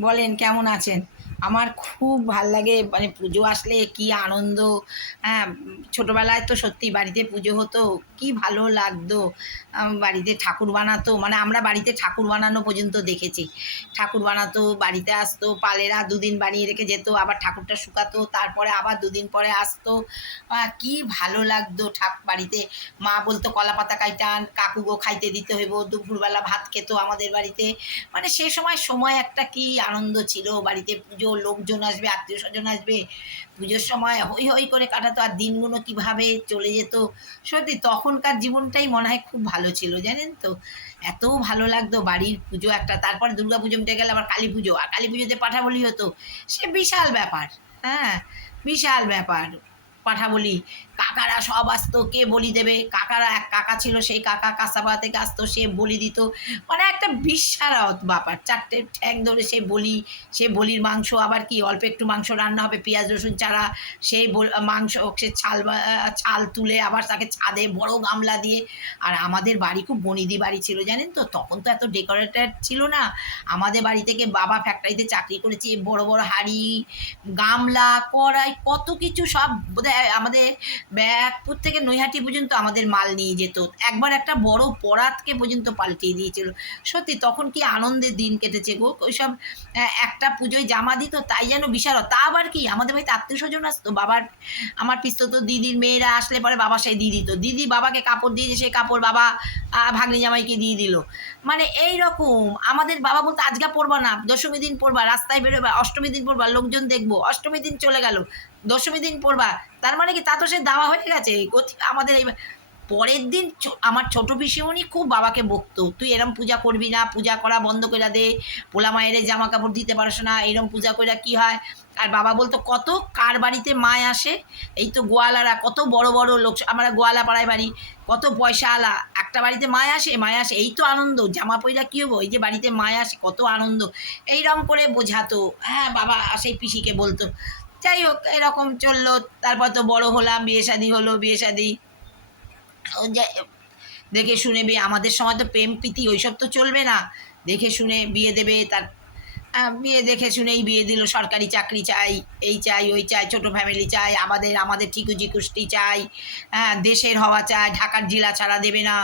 বলেন কেমন আছেন? আমার খুব ভালো লাগে মানে পুজো আসলে কি আনন্দ। হ্যাঁ ছোটোবেলায় তো সত্যি বাড়িতে পুজো হতো, কি ভালো লাগতো। বাড়িতে ঠাকুর বানাতো মানে আমরা বাড়িতে ঠাকুর বানানো পর্যন্ত দেখেছি। ঠাকুর বানাতো, বাড়িতে আসতো, পালেরা দুদিন বানিয়ে রেখে যেত, আবার ঠাকুরটা শুকাতো, তারপরে আবার দুদিন পরে আসতো। কি ভালো লাগতো ঠাক, বাড়িতে। মা বলতো, কলা পাতা কাইটান কাকুগো খাইতে দিতে হইব, দুপুরবেলা ভাত খেত আমাদের বাড়িতে। মানে সে সময় সময় একটা কি আনন্দ ছিল, বাড়িতে পুজো লোকজন আসবে আত্মীয় স্বজন আসবে, পুজোর সময় হই হই করে কাটাতো আর দিনগুলো কীভাবে চলে যেত। সত্যি তখনকার জীবনটাই মনে হয় খুব ভালো ছিল, জানেন তো? এত ভালো লাগতো বাড়ির পুজো একটা, তারপর দুর্গা পুজো মিটে গেলে আবার কালী পুজো, আর কালী পুজোতে পাঠা বলি হতো। সে বিশাল ব্যাপার হ্যাঁ বিশাল ব্যাপার পাঠা বলি কাকারা সব আসতো, কে বলি দেবে? কাকারা এক কাকা ছিল, সেই কাকা কাঁচাপাড়া থেকে আসতো, সে বলি দিত। মানে একটা বিশাল ব্যাপার, চারটে ঠ্যাং ধরে সে বলি, সে বলির মাংস আবার কি, অল্প একটু মাংস রান্না হবে, পেঁয়াজ, রসুন ছাড়া সেই মাংস, সে ছাল ছাল তুলে আবার তাকে ছাদে বড় গামলা দিয়ে, আর আমাদের বাড়ি খুব বনিদি বাড়ি ছিল, জানেন তো? তখন তো এত ডেকোরেটেড ছিল না। আমাদের বাড়ি থেকে বাবা ফ্যাক্টরিতে চাকরি করেছে, বড় বড় হাঁড়ি, গামলা, কড়াই, কত কিছু সব বোধহয় আমাদের ব্যাগপুর থেকে নৈহাটি পর্যন্ত আমাদের মাল নিয়ে যেত। একবার একটা বড় পরাতকে পর্যন্ত পাল্টিয়ে দিয়েছিল। সত্যি, তখন কি আনন্দের দিন কেটেছে গো? ওইসব একটা পুজোয় জামা দিত, তাই যেন বিশাল। তা আবার কি? আমাদের বাড়িতে আত্মীয় স্বজন আসতো, বাবার, আমার পিস্তত দিদির মেয়েরা আসলে পরে বাবা সেই দিয়ে দিত। দিদি বাবাকে কাপড় দিয়েছে সেই কাপড় বাবা ভাগ্নি জামাইকে দিয়ে দিল। মানে এই রকম আমাদের বাবা বলতো, আজকে পড়বা না দশমী দিন পড়বা রাস্তায় বেরোবা অষ্টমী দিন পড়বা লোকজন দেখব অষ্টমী দিন চলে গেল। দশমী দিন পড়বা। তার মানে কি, তা তো সে দাওয়া হয়ে গেছে। আমাদের এই পরের দিন আমার ছোট পিসিমণি খুব বাবাকে বকতো, তুই এরম পূজা করবি না, পূজা করা বন্ধ করে দে, পোলা মায়ের জামা কাপড় দিতে পারস না, এরম পূজা করে কি হয়? আর বাবা বলতো, কত কার বাড়িতে মায় আসে, এই তো গোয়ালারা, কত বড় বড় লোক, আমরা গোয়ালা পাড়ায় বাড়ি, কত পয়সা আলা, একটা বাড়িতে মায় আসে মায় আসে, এই তো আনন্দ, জামা পয়লা কী হব এই যে বাড়িতে মায় আসে, কত আনন্দ। এইরকম করে বোঝাতো। হ্যাঁ বাবা সেই পিসিকে বলতো যাই হোক, এরকম চলল। তারপর তো বড় হলাম, বিয়ে শাদি হলো, বিয়ে শাদি। দেখে শুনে বিয়ে আমাদের সময় তো প্রেম প্রীতি ওইসব তো চলবে না। দেখে শুনে বিয়ে দেবে, তার বিয়ে দেখে শুনেই বিয়ে দিল, সরকারি চাকরি চাই, এই চাই, ওই চাই, ছোট ফ্যামিলি চাই, আমাদের আমাদের ঠিকুজি কুষ্টি চাই হ্যাঁ দেশের হওয়া চাই, ঢাকার জেলা ছাড়া দেবে না,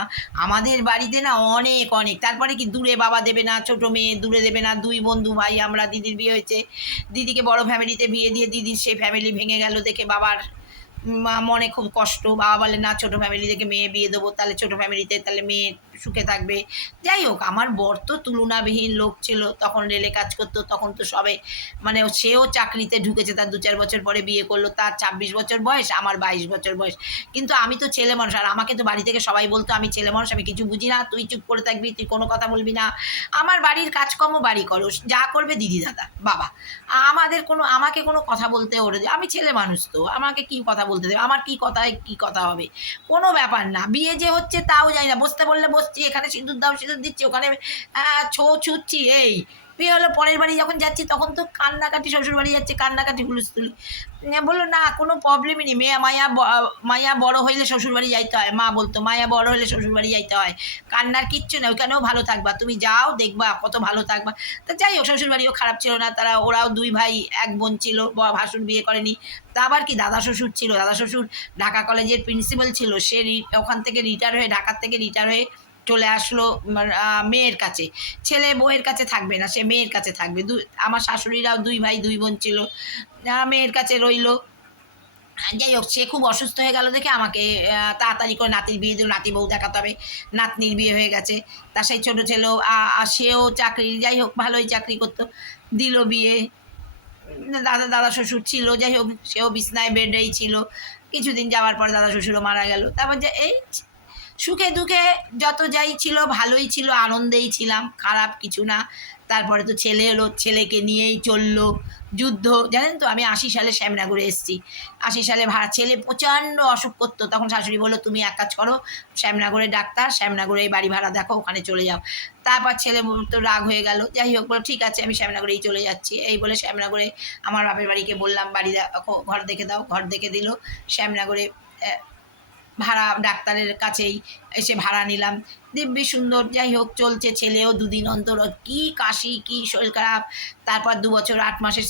আমাদের বাড়িতে না অনেক অনেক, তারপরে কি দূরে বাবা দেবে না, ছোট মেয়ে দূরে দেবে না, দুই বন্ধু ভাই, আমরা দিদির বিয়ে হয়েছে, দিদিকে বড় ফ্যামিলিতে বিয়ে দিয়ে দিদির সেই ফ্যামিলি ভেঙে গেল দেখে বাবার মনে খুব কষ্ট, বাবা বলে, না, ছোটো ফ্যামিলি থেকে মেয়ে বিয়ে দেবো, তাহলে ছোটো ফ্যামিলিতে তাহলে মেয়ে সুখে থাকবে। যাই হোক, আমার বর তো তুলনাবিহীন লোক ছিল, তখন রেলে কাজ করতো, তখন তো সবে মানে সেও চাকরিতে ঢুকেছে, তার দু চার বছর পরে বিয়ে করল, তার ছাব্বিশ বছর বয়স, আমার বাইশ বছর বয়স। কিন্তু আমি তো ছেলে মানুষ, আর আমাকে তো বাড়ি থেকে সবাই বলতো, আমি ছেলে মানুষ, আমি কিছু বুঝি না, তুই চুপ করে থাকবি, তুই কোনো কথা বলবি না। আমার বাড়ির কাজকর্ম বাড়ি করো, যা করবে দিদি দাদা, বাবা। আমাদের কোনো, আমাকে কোনো কথা বলতে ওরে, আমি ছেলে মানুষ তো, আমাকে কি কথা বলতে দেবে, আমার কি কথায় কি কথা হবে? কোনো ব্যাপার না, বিয়ে যে হচ্ছে তাও যাই না, বসতে বললে বসছি, এখানে সিঁদুর দাও, সিঁদুর দিচ্ছি, ওখানে ছো ছুটছি, এই। বিয়ে হলো পরের বাড়ি যখন যাচ্ছি, তখন তো কান্নাকাটি, শ্বশুর বাড়ি যাচ্ছে, কান্নাকাটি হুলুস্থুলি বলল, না, কোনো প্রবলেমই নেই, মেয়ে, মায়া মায়া বড় হইলে শ্বশুর বাড়ি যাইতে হয়। মা বলতো, মায়া বড় হলে শ্বশুর বাড়ি যাইতে হয়। কান্নার কিচ্ছু না ওইখানেও ভালো থাকবা? তুমি যাও, দেখবা, কত ভালো থাকবা। তা যাই হোক, শ্বশুর বাড়িও খারাপ ছিল না, তারা, ওরাও দুই ভাই, এক বোন ছিল ভাসুর বিয়ে করেনি। তা আবার কি, দাদা শ্বশুর ছিল, দাদা শ্বশুর ঢাকা কলেজের প্রিন্সিপাল ছিল, সে ওখান থেকে রিটায়ার হয়ে, ঢাকার থেকে রিটায়ার হয়ে চলে আসলো মেয়ের কাছে। ছেলে বউয়ের কাছে থাকবে না, সে মেয়ের কাছে থাকবে। দুই আমার শাশুড়িরাও দুই ভাই, দুই বোন ছিল। মেয়ের কাছে রইল। যাই হোক, সে খুব অসুস্থ হয়ে গেল দেখে আমাকে তাড়াতাড়ি করে নাতির বিয়ে দিল। নাতি বউ দেখাতে হবে, নাতনির বিয়ে হয়ে গেছে। তার সেই ছোটো ছেলেও সেও চাকরি, যাই হোক, ভালোই চাকরি করতো, দিল বিয়ে। দাদা দাদা শ্বশুর ছিল, যাই হোক, সেও বিছনায় বেডেই ছিল। কিছুদিন যাওয়ার পর দাদা শ্বশুরও মারা গেল। তারপর যে, এই সুখে দুঃখে যত যাই ছিল, ভালোই ছিল, আনন্দেই ছিলাম, খারাপ কিছু না। তারপরে তো ছেলে এলো, ছেলেকে নিয়েই চলল যুদ্ধ। জানেন তো, আমি আশি সালে শ্যামনগরে এসেছি। আশি সালে ভাড়া ছেলে প্রচণ্ড অসুখ করতো। তখন শাশুড়ি বলল, তুমি এক কাজ করো, শ্যামনগরে ডাক্তার, শ্যামনগরে বাড়ি ভাড়া দেখো, ওখানে চলে যাও। তারপর ছেলে তো রাগ হয়ে গেল? যাই হোক বলো ঠিক আছে, আমি শ্যামনগরেই চলে যাচ্ছি। এই বলে শ্যামনগরে আমার বাপের বাড়িকে বললাম, বাড়ি দেখো ঘর দেখে দাও। ঘর দেখে দিল, শ্যামনগরে ভাড়া ডাক্তারের কাছেই এসে ভাড়া নিলাম। দিব্যি সুন্দর, যাই হোক, চলছে ছেলেও দুদিন অন্তর। কি কাশি, কি শরীর খারাপ। তারপর দু বছর, আট মাসে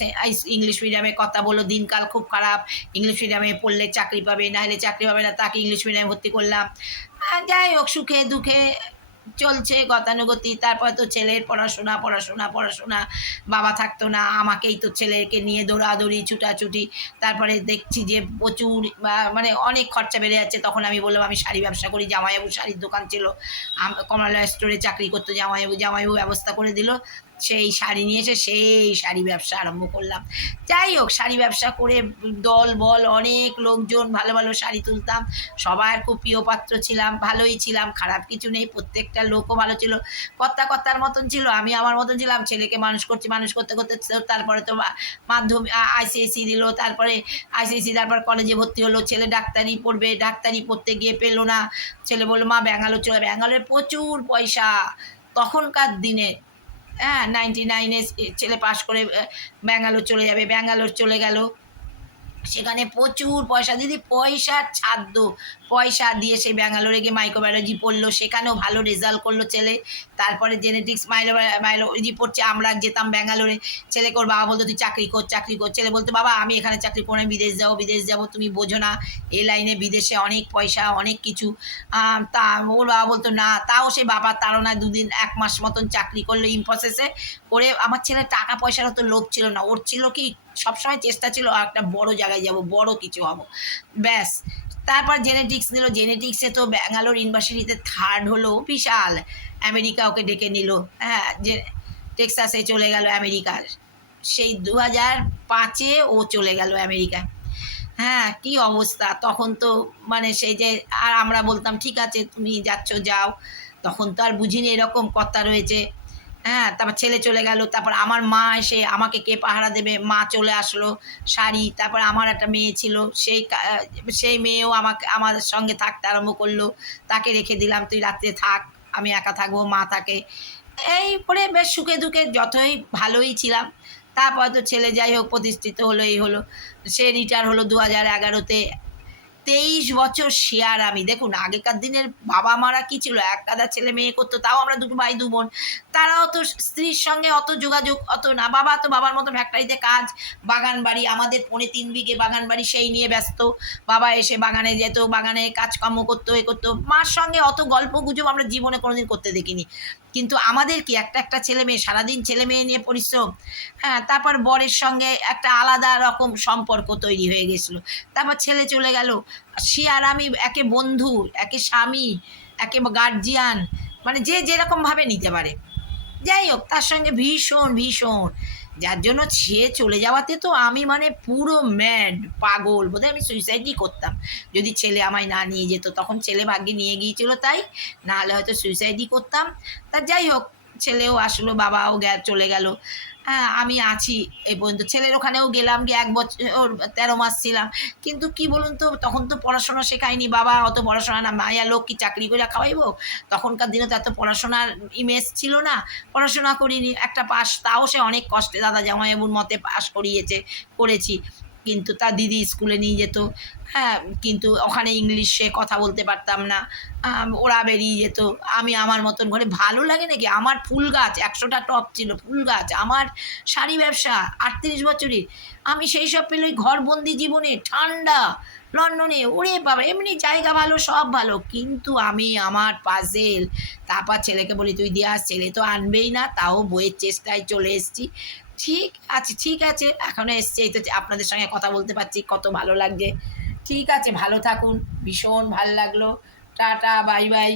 ইংলিশ মিডিয়ামে কথা বলো, দিনকাল খুব খারাপ। ইংলিশ মিডিয়ামে পড়লে চাকরি পাবে, না হলে চাকরি পাবে না, তাকে ইংলিশ মিডিয়ামে ভর্তি করলাম। যাই হোক, সুখে দুঃখে চলছে গতানুগতি তারপরে তো ছেলের পড়াশোনা পড়াশোনা পড়াশোনা, বাবা থাকতো না, আমাকেই তো ছেলেকে নিয়ে দৌড়াদৌড়ি, ছুটাছুটি, তারপরে দেখছি যে প্রচুর মানে অনেক খরচা বেড়ে যাচ্ছে। তখন আমি বললাম, আমি শাড়ি ব্যবসা করি, জামাইবাবু শাড়ির দোকান ছিল কমলালয় কমলা স্টোরে চাকরি করতো জামাইবাবু জামাইবাবু ব্যবস্থা করে দিল। সেই শাড়ি নিয়ে এসে সেই শাড়ি ব্যবসা আরম্ভ করলাম। যাই হোক, শাড়ি ব্যবসা করে দল, বল, অনেক লোকজন ভালো ভালো শাড়ি তুলতাম। সবার খুব প্রিয় পাত্র ছিলাম, ভালোই ছিলাম, খারাপ কিছু নেই, প্রত্যেকটা লোকও ভালো ছিল। কর্তা কর্তার মতন ছিল, আমি আমার মতন ছিলাম, ছেলেকে মানুষ করছি, মানুষ করতে করতে তারপরে তো মাধ্যমিক আইসিএসসি দিল, তারপরে আইসিএসসি তারপর কলেজে ভর্তি হলো, ছেলে ডাক্তারি পড়বে, ডাক্তারি পড়তে গিয়ে পেল না। ছেলে বলল, মা, ব্যাঙ্গালোর চলে ব্যাঙ্গালোরে প্রচুর পয়সা। তখনকার দিনে হ্যাঁ নাইনটি নাইনে ছেলে পাশ করে ব্যাঙ্গালোর চলে যাবে। ব্যাঙ্গালোর চলে গেল। সেখানে প্রচুর পয়সা, দিদি পয়সার ছাদ্য পয়সা দিয়ে সে ব্যাঙ্গালোরে গিয়ে মাইক্রোবায়োলজি পড়ল, সেখানেও ভালো রেজাল্ট করল ছেলে। তারপরে জেনেটিক্স মাইলো মাইলোলজি পড়ছে, আমরা যেতাম ব্যাঙ্গালোরে। ছেলেকে ওর বাবা বলতো, তুই চাকরি কর চাকরি কর। ছেলে বলতো, বাবা, আমি এখানে চাকরি করে বিদেশ যাব বিদেশ যাব, তুমি বোঝো না। এ লাইনে বিদেশে অনেক পয়সা, অনেক কিছু। তা ওর বাবা বলতো, না, তাও সে বাবার তাড়নায় দুদিন, এক মাস মতন চাকরি করল ইম্পসেসে করে। আমার ছেলে টাকা পয়সার অত লোভ ছিল না। ওর ছিল কি সবসময় চেষ্টা ছিল একটা বড় জায়গায় যাব, বড় কিছু হব। ব্যাস। তারপর জেনেটিক্স নিল। জেনেটিক্সে তো ব্যাঙ্গালোর ইউনিভার্সিটিতে থার্ড হলো। বিশাল। আমেরিকা ওকে ডেকে নিল। হ্যাঁ যে টেক্সাসে চলে গেল আমেরিকার। সেই দু হাজার পাঁচে ও চলে গেল আমেরিকায় হ্যাঁ কি অবস্থা? তখন তো মানে সেই যে, আর আমরা বলতাম, ঠিক আছে, তুমি যাচ্ছ, যাও। তখন তো আর বুঝিনি এরকম কথা রয়েছে। হ্যাঁ তারপর ছেলে চলে গেল, তারপর আমার মা এসে আমাকে কে পাহারা দেবে? মা চলে আসলো, শাড়ি, তারপর আমার একটা মেয়ে ছিল, সেই সেই মেয়েও আমাকে, আমার সঙ্গে থাকতে আরম্ভ করল, তাকে রেখে দিলাম, তুই রাত্রে থাক, আমি একা থাকব, মা থাকে। এই করে বেশ সুখে দুঃখে যতই ভালোই ছিলাম, তারপর তো ছেলে যাই হোক, প্রতিষ্ঠিত হলো, এই হলো। সে রিটায়ার হলো দু হাজার এগারোতে। তেইশ বছর শেয়ার আমি। দেখুন, আগেকার দিনের বাবা মারা কি ছিল? এক কাদা ছেলে মেয়ে করতো, তাও আমরা দুটো ভাই, দু বোন। তারাও তো স্ত্রীর সঙ্গে অত যোগাযোগ, অত না। বাবা তো বাবার মতো ফ্যাক্টরিতে কাজ, বাগান বাড়ি। আমাদের পৌনে তিন বিঘে বাগান বাড়ি সেই নিয়ে ব্যস্ত। বাবা এসে বাগানে যেত, বাগানে কাজকর্ম করতো, এ করতো। মার সঙ্গে অত গল্প গুজব আমরা জীবনে কোনোদিন করতে দেখিনি। কিন্তু আমাদের কি একটা একটা ছেলে মেয়ে, সারাদিন ছেলে মেয়ে নিয়ে পরিশ্রম হ্যাঁ তারপর বরের সঙ্গে একটা আলাদা রকম সম্পর্ক তৈরি হয়ে গেছিল। তারপর ছেলে চলে গেল। সে আর আমি একে বন্ধু, একে স্বামী, একে গার্জিয়ান মানে যে যেরকমভাবে নিতে পারে। যাই হোক, তার সঙ্গে ভীষণ ভীষণ যার জন্য সে চলে যাওয়াতে তো আমি মানে পুরো ম্যাড পাগল। বোধহয় আমি সুইসাইডই করতাম। যদি ছেলে আমায় না নিয়ে যেত, তখন ছেলে ভাগ্যে নিয়ে গিয়েছিল তাই। নাহলে হয়তো সুইসাইডই করতাম। তা যাই হোক, ছেলেও আসলো, বাবাও গে, চলে গেল। হ্যাঁ আমি আছি এই পর্যন্ত। ছেলের ওখানেও গেলাম, গিয়ে এক বছর তেরো মাস ছিলাম। কিন্তু কি বলুন তো, তখন তো পড়াশোনা শেখায়নি, বাবা অত পড়াশোনা না, মায়া লোক, কি চাকরি করে খাওয়াইবো? তখনকার দিনে তো এত পড়াশোনার ইমেজ ছিল না, পড়াশোনা করিনি, একটা পাস তাও সে অনেক কষ্টে দাদা জামাইবাবুর মতে পাস করিয়েছে, করেছি। কিন্তু তার দিদি স্কুলে নিয়ে যেত। হ্যাঁ কিন্তু ওখানে ইংলিশে কথা বলতে পারতাম না। ওরা বেরিয়ে যেত। আমি আমার মতন ঘরে ভালো লাগে নাকি? আমার ফুল গাছ, একশোটা টপ ছিল, ফুল গাছ। আমার শাড়ি ব্যবসা, আটত্রিশ বছরের। আমি সেই সব পেলে ঘরবন্দি জীবনে, ঠান্ডা, লন্ডনে, ওরে বাবা, এমনি জায়গা ভালো, সব ভালো। কিন্তু আমি আমার পাজেল তারপর ছেলেকে বলি, তুই দিয়ে আস, ছেলে তো আনবেই না, তাও বইয়ের চেষ্টায় চলে এসেছি। ঠিক আছে ঠিক আছে। এখনও এসছে, এই তো আপনাদের সঙ্গে কথা বলতে পারছি, কত ভালো লাগছে। ঠিক আছে, ভালো থাকুন, ভীষণ ভালো লাগল। Tata, bye bye.